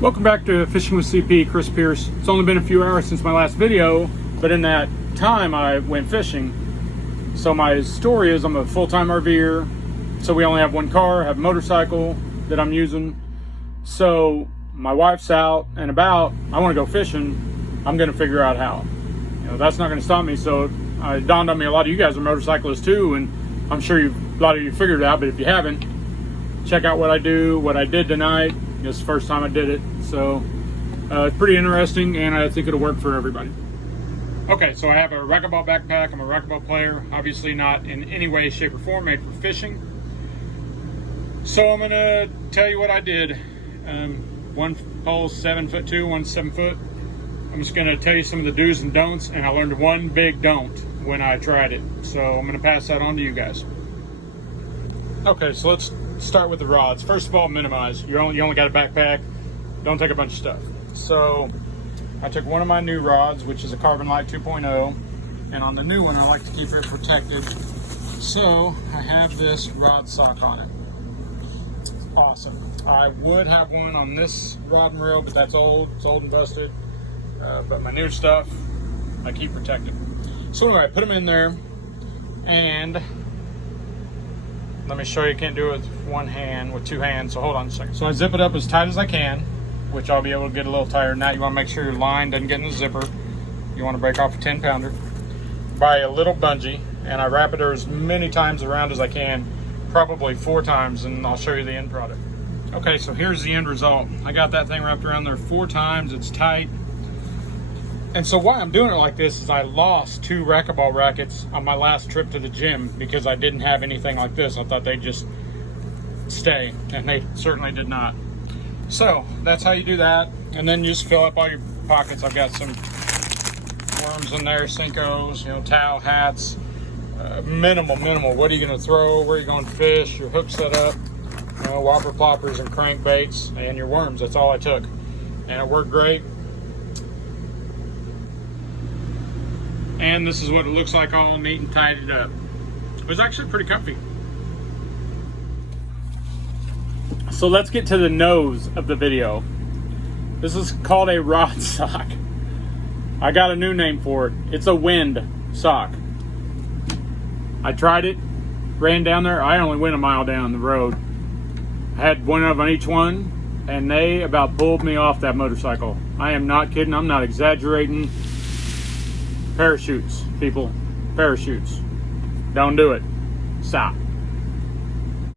Welcome back to Fishing with CP, Chris Pierce. It's only been a few hours since my last video, but in that time I went fishing. So my story is I'm a full-time RVer, so we only have one car, I have a motorcycle that I'm using. So my wife's out and about, I want to go fishing, I'm going to figure out how. That's not going to stop me. So it dawned on me, a lot of you guys are motorcyclists too, and I'm sure a lot of you figured it out, but if you haven't, check out what I do, what I did tonight. It's the first time I did it, so it's pretty interesting, and I think it'll work for everybody. Okay, so I have a racquetball backpack. I'm a racquetball player, obviously not in any way, shape, or form made for fishing. So I'm gonna tell you what I did. One pole's 7'2", one's 7 foot. I'm just gonna tell you some of the do's and don'ts, and I learned one big don't when I tried it. So I'm gonna pass that on to you guys. Okay, so let's start with the rods. First of all, minimize. You only got a backpack. Don't take a bunch of stuff. So I took one of my new rods, which is a Carbon Light 2.0, and on the new one I like to keep it protected. So I have this rod sock on it. Awesome. I would have one on this rod and reel, but that's old. It's old and busted. But my new stuff, I keep protected. So anyway, I put them in there, and let me show you. Can't do it with one hand, with two hands, so hold on a second. So I zip it up as tight as I can, which I'll be able to get a little tighter than that. You want to make sure your line doesn't get in the zipper. You want to break off a 10-pounder. Buy a little bungee, and I wrap it as many times around as I can, probably 4 times, and I'll show you the end product. Okay, so here's the end result. I got that thing wrapped around there 4 times. It's tight. And so why I'm doing it like this is I lost 2 racquetball rackets on my last trip to the gym because I didn't have anything like this. I thought they'd just stay, and they certainly did not. So that's how you do that. And then you just fill up all your pockets. I've got some worms in there, Senkos, towel, hats, minimal. What are you gonna throw? Where are you going to fish? Your hook set up, whopper ploppers and crankbaits, and your worms. That's all I took. And it worked great. And this is what it looks like, all neat and tidied up. It was actually pretty comfy. So let's get to the nose of the video. This is called a rod sock. I got a new name for it. It's a wind sock. I tried it, ran down there. I only went a mile down the road. I had one of on each one, and they about pulled me off that motorcycle. I am not kidding. I'm not exaggerating. Parachutes, people. Parachutes. Don't do it. Stop.